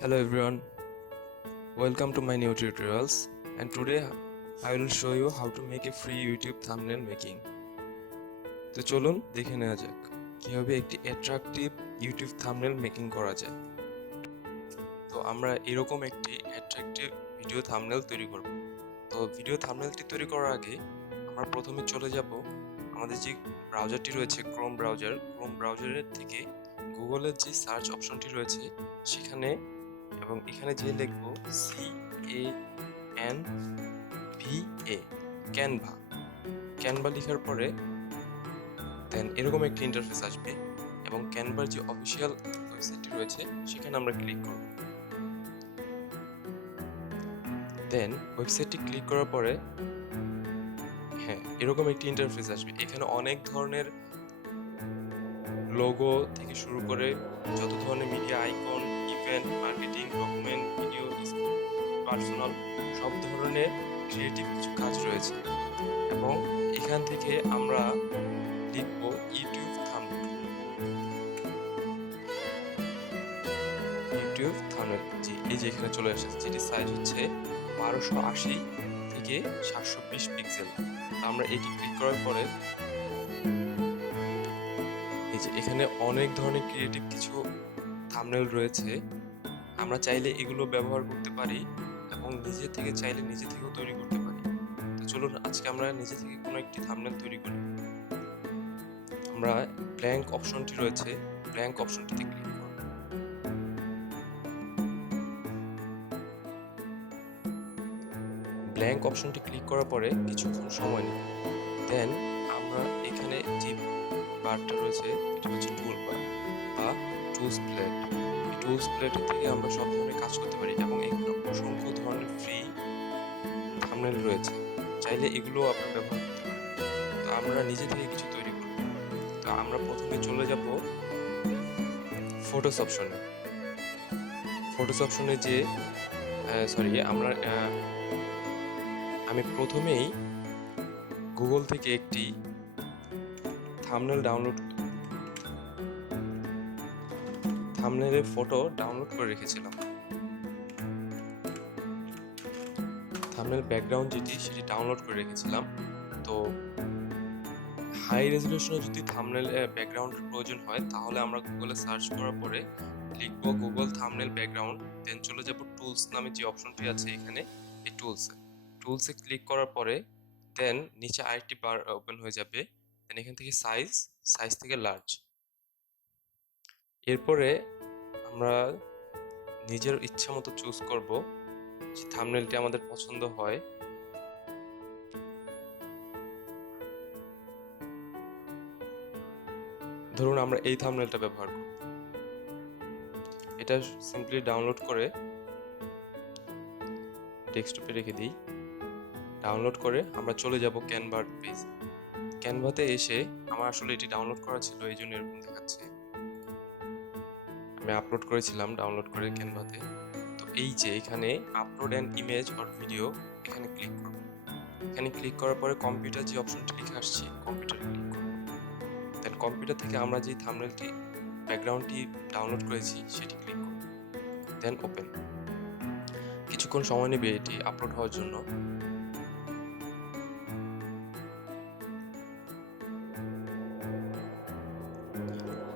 Hello everyone, welcome to my new tutorials, and today I will show you how to make a free YouTube thumbnail making. তো চলুন দেখে নেওয়া যাক কিভাবে একটি অ্যাট্রাকটিভ ইউটিউব থাম্বনেল মেকিং করা যায়। তো আমরা এরকম একটি অ্যাট্রাকটিভ ভিডিও থাম্বনেল তৈরি করব। তো ভিডিও থাম্বনেলটি তৈরি করার আগে আমরা প্রথমে চলে যাব আমাদের যে ব্রাউজারটি রয়েছে ক্রোম ব্রাউজারের থেকে গুগলের যে সার্চ অপশনটি রয়েছে সেখানে এবং এখানে যে লিখবো CANVA ক্যানভা লেখার পরে দেন এরকম একটি ইন্টারফেস আসবে এবং ক্যানভার যে অফিসিয়াল ওয়েবসাইটটি রয়েছে সেখানে আমরা ক্লিক করব। দেন ওয়েবসাইটটি ক্লিক করার পরে এরকম একটি ইন্টারফেস আসবে। এখানে অনেক ধরনের লোগো থেকে শুরু করে যত ধরনের media icon, event, marketing, document, video, school, personal সব ধরনের ক্রিয়েটিভ কিছু কাজ রয়েছে এবং এখান থেকে আমরা লিখব ইউটিউব থাম্বনেল। জি এই যে এখানে চলে এসেছে, যেটি সাইজ হচ্ছে 1280 থেকে 720 পিক্সেল। আমরা এটি ক্লিক করার পরে এই যে এখানে অনেক ধরনের ক্রিয়েটিভ কিছু থাম্বনেল রয়েছে। আমরা চাইলে এগুলো ব্যবহার করতে পারি এবং নিজে থেকেও তৈরি করতে পারি। তো চলুন আজকে আমরা নিজে থেকে কোনো একটি থাম্বনেল তৈরি করি। আমরা ব্ল্যাঙ্ক অপশনটি রয়েছে, ব্ল্যাঙ্ক অপশনটিতে ক্লিক করব। ব্ল্যাঙ্ক অপশনটি ক্লিক করার পরে কিছুক্ষণ সময় নেব। দেন আমরা এখানে যে বারটা রয়েছে এটা হচ্ছে টুল বার বা টুলস প্লেট। এই টুলস প্লেটের থেকে আমরা সব ধরনের কাজ করতে পারি এবং এখানে অসংখ্য ধরনের ফ্রি থাম্বনেল রয়েছে, চাইলে এগুলো আপনারা ব্যবহার করতে পারেন। তো আমরা নিজে থেকে কিছু তৈরি করব। তো আমরা প্রথমে চলে যাব ফটোস অপশনে। ফটোস অপশনে যে আমি প্রথমেই গুগল থেকে একটি থাম্বনেলের ফটো ডাউনলোড করে রেখেছিলাম। থাম্বনেল ব্যাকগ্রাউন্ড সেটি ডাউনলোড করে রেখেছিলাম। তো হাই রেজলিউশনে যদি থাম্বনেল ব্যাকগ্রাউন্ডের প্রয়োজন হয় তাহলে আমরা গুগলে সার্চ করার পরে লিখবো গুগল থাম্বনেল ব্যাকগ্রাউন্ড, দেন চলে যাব টুলস নামে যে অপশনটি আছে এখানে, এই টুলসে ক্লিক করার পরে দেন নিচে আরেকটি বার ওপেন হয়ে যাবে। দেন এখান থেকে সাইজ থেকে লার্জ। এরপরে আমরা নিজের ইচ্ছা মতো চুজ করব যে থাম্বনেলটি আমাদের পছন্দ হয়। ধরুন আমরা এই থাম্বনেলটা ব্যবহার করব। এটা সিম্পলি ডাউনলোড করে ডেস্কটপে রেখে দিই। ডাউনলোড করে আমরা চলে যাব ক্যানভার পেজ। ক্যানভাতে এসে আমার আসলে এটি ডাউনলোড করা ছিল, এই জন্য এরকম দেখাচ্ছে। আমি আপলোড করেছিলাম ডাউনলোড করে ক্যানভাতে। তো এই যে এখানে upload an image or video, এখানে ক্লিক করব। এখানে ক্লিক করার পরে কম্পিউটার যে অপশনটি লিখে আসছে কম্পিউটারে ক্লিক করব। দেন কম্পিউটার থেকে আমরা যে থাম্বনেলটি ব্যাকগ্রাউন্ডটি ডাউনলোড করেছি সেটি ক্লিক করব। Then open. কিছুক্ষণ সময় নেবে এটি আপলোড হওয়ার জন্য।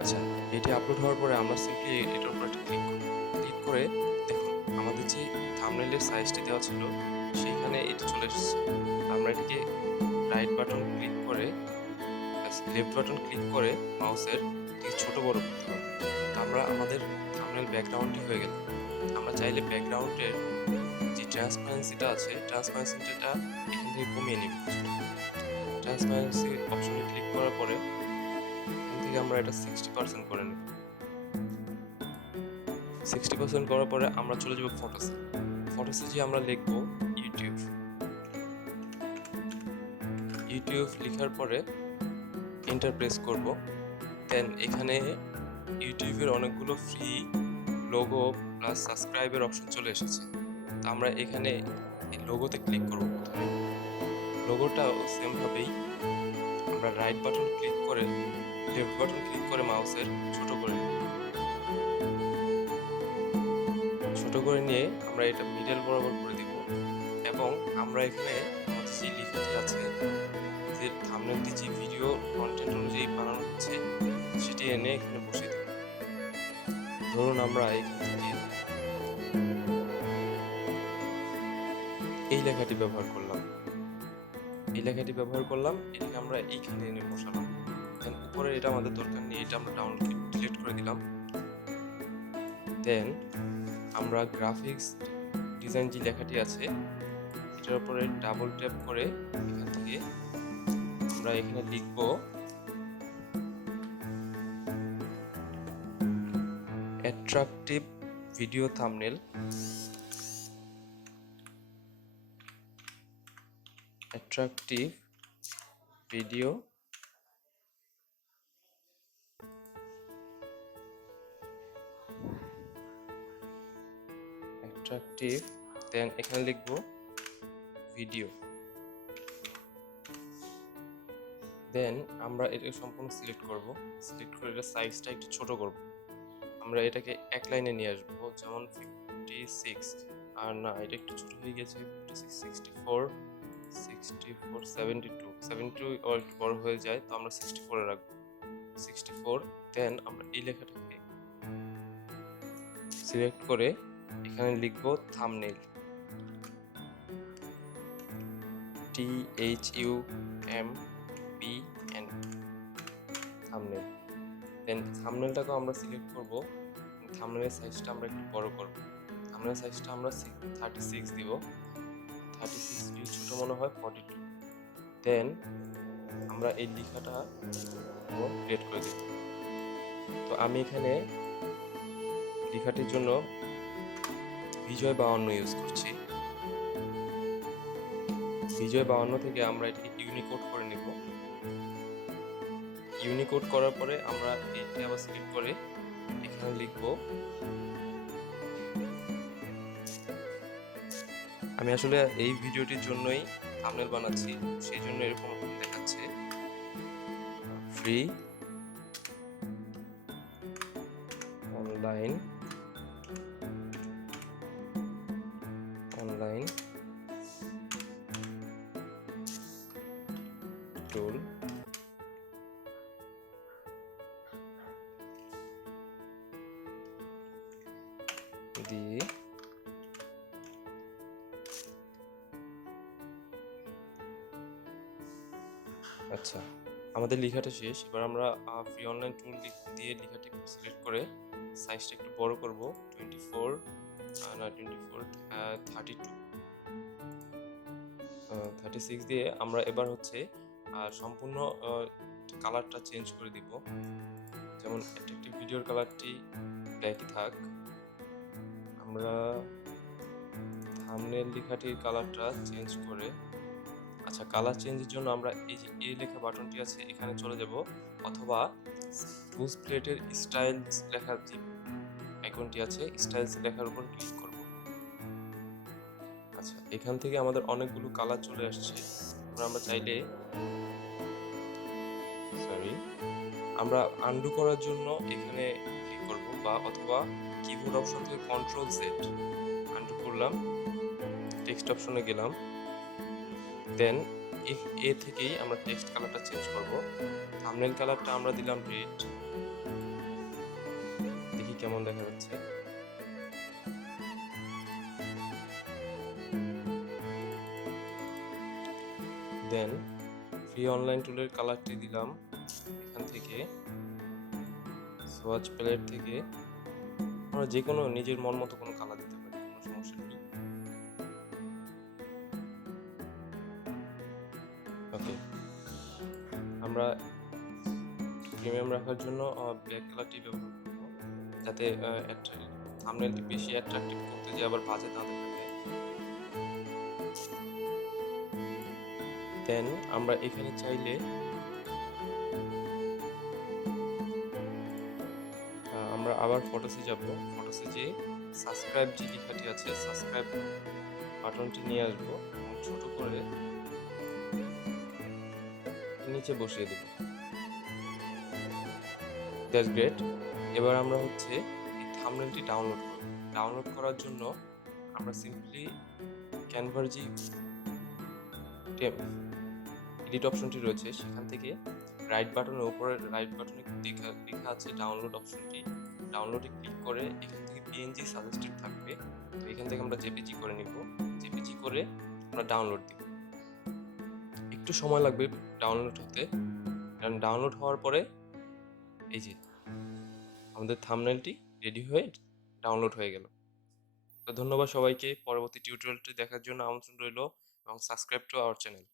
আচ্ছা, এটি আপলোড হওয়ার পরে আমরা সিম্পলি এটার উপর একটা ক্লিক করে দেখুন আমাদের যে থাম্বনেলের সাইজটি দেওয়া ছিল সেইখানে এটি চলে এসেছে। আমরা এটিকে রাইট বাটন ক্লিক করে লেফট বাটন ক্লিক করে মাউসের এটিকে ছোট বড় করতে হবে। আমরা আমাদের থাম্বনেল ব্যাকগ্রাউন্ডটি হয়ে গেল। আমরা চাইলে ব্যাকগ্রাউন্ডের যে ট্রান্সপারেন্সিটা আছে ট্রান্সপারেন্সিটা এখান থেকে কমিয়ে নিব। ট্রান্সপারেন্সি অপশনে ক্লিক করার পরে এখান থেকে আমরা এটা 60% করে নেব। 60% করার পরে আমরা চলে যাব ফটোসে যে আমরা লিখব ইউটিউব লেখার পরে এন্টার প্রেস করব। দেন এখানে ইউটিউবের অনেকগুলো ফ্রি লোগো প্লাস সাবস্ক্রাইবের অপশন চলে এসেছে। তো আমরা এখানে এই লোগোতে ক্লিক করব। প্রথমে লোগোটাও সেম ভাবেই আমরা রাইট বাটন ক্লিক করে লেফট বাটন ক্লিক করে মাউসের ছোট করে নেব। ছোট করে নিয়ে আমরা এটা মিডল বরাবর করে দিব এবং আমরা এখানে আমাদের যে লেখাটি আছে, যে থাম্বনেলটি যে ভিডিও কন্টেন্ট অনুযায়ী বানানো হচ্ছে সেটি এনে এখানে বসিয়ে দেব। ধরুন আমরা এখান থেকে এই লেখাটি ব্যবহার করলাম, এটাকে আমরা এইখানে এনে বসালাম। দেন উপরে এটা আমাদের দরকার নেই, এটা আমরা ডাউনলোড ডিলিট করে দিলাম। দেন আমরা গ্রাফিক্স ডিজাইন যে লেখাটি আছে এটার উপরে ডাবল ট্যাপ করে এখান থেকে আমরা এখানে লিখব attractive video thumbnail, attractive video attractive, then এখানে লিখব ভিডিও। দেন আমরা এটাকে সম্পূর্ণ সিলেক্ট করব, সিলেক্ট করে এটা সাইজটা একটু ছোট করব। আমরা এটাকে এক লাইনে নিয়ে আসবো, যেমন 56, আর না এটা একটু ছোট হয়ে গেছে, 56, 64, 72 আর একটু বড় হয়ে যায়, তো আমরা 64 এ রাখবো, 64। দেন আমরা এই লেখাটাকে সিলেক্ট করে এখানে লিখবো থাম্বনেল, THUMBN, থাম্বনেল। দেন থাম্বনেলটাকে আমরা সিলেক্ট করব, থাম্বনেলের সাইজটা আমরা একটু বড় করব, থাম্বনেলের সাইজটা আমরা 36 দিব, 36 যদি ছোট মনে হয় 42। দেন আমরা এই লেখাটা ক্রিয়েট করে দেব। তো আমি এখানে লেখাটির জন্য বিজয় 52 ইউজ করছি। বিজয় 52 থেকে আমরা এটাকে ইউনিকোড করে নেব। ইউনিকোড করার পরে আমরা এইটা আবার সিলেক্ট করে এখানে লিখব, আমি আসলে এই ভিডিওটির জন্যই থাম্বনেল বানাচ্ছি, সেই জন্য এরকম দেখাচ্ছে, ফ্রি অনলাইন টুল দিয়ে আচ্ছা, আমাদের লেখাটা শেষ। এবার আমরা ফ্রি অনলাইন টুল দিয়ে লেখাটি সিলেক্ট করে সাইজটা একটু বড় করব, 24 না 24 32 36 দিয়ে আমরা এবার হচ্ছে সম্পূর্ণ কালারটা চেঞ্জ করে দিব। যেমন অ্যাট্রাকটিভ ভিডিওর কালারটি ব্ল্যাকই থাক, আমরা থাম্বনেল লেখাটির কালারটা চেঞ্জ করে, আচ্ছা কালার চেঞ্জের জন্য আমরা এই যে এই লেখা বাটনটি আছে এখানে চলে যাব, অথবা টুলস প্লেটের স্টাইলস লেখার যে আইকনটি আছে স্টাইলস লেখার উপর ক্লিক করব। আচ্ছা এখান থেকে আমাদের অনেকগুলো কালার চলে আসছে। আমরা চাইলে আমরা আনডু করার জন্য এখানে ক্লিক করব, বা অথবা কিবোর্ড অপশন থেকে কন্ট্রোল জেড আনডু করলাম, টেক্সট অপশনে গেলাম, দেন এ থেকেই আমরা টেক্সট কালারটা চেঞ্জ করব। থাম্বনেল কালারটা আমরা দিলাম রেড, দেখি কেমন দেখা যাচ্ছে। দেন ফ্রি অনলাইন টুলের কালারটি দিলাম এখান থেকে, সোয়াচ প্যালেট থেকে আমরা যে কোনো নিজের মন মতো কোনো কালার দিতে পারি, কোনো সমস্যা নেই। ওকে, আমরা প্রিমিয়াম রাখার জন্য ব্ল্যাক কালারটি ব্যবহার করব, যাতে থাম্বনেলটি বেশি অ্যাট্রাকটিভ করতে যে আবার বাজে না দেখা যায়। দেন আমরা এখানে চাইলে আমরা আবার ফটোসে যাব, ফটোসে যে সাবস্ক্রাইব যে লেখাটি আছে সাবস্ক্রাইব বাটনটি নিয়ে আসবো এবং ছোট করে নিচে বসিয়ে দেব। That's great. এবার আমরা হচ্ছে এই থাম্বনেলটি ডাউনলোড করব। ডাউনলোড করার জন্য আমরা সিম্পলি ক্যানভার যে এডিট অপশনটি রয়েছে সেখান থেকে রাইট বাটনের উপরে রাইট বাটনে লেখা আছে ডাউনলোড অপশনটি, ডাউনলোডে ক্লিক করে এখান থেকে পিএনজি সাজেস্টেড থাকবে, তো এখান থেকে আমরা জেপিজি করে নিব। জেপিজি করে আমরা ডাউনলোড দিব। একটু সময় লাগবে ডাউনলোড হতে, কারণ ডাউনলোড হওয়ার পরে এই যে আমাদের থাম্বনেলটি রেডি হয়ে ডাউনলোড হয়ে গেল। তো ধন্যবাদ সবাইকে। পরবর্তী টিউটোরিয়ালটি দেখার জন্য আমন্ত্রণ রইল এবং সাবস্ক্রাইব টু আওয়ার চ্যানেল।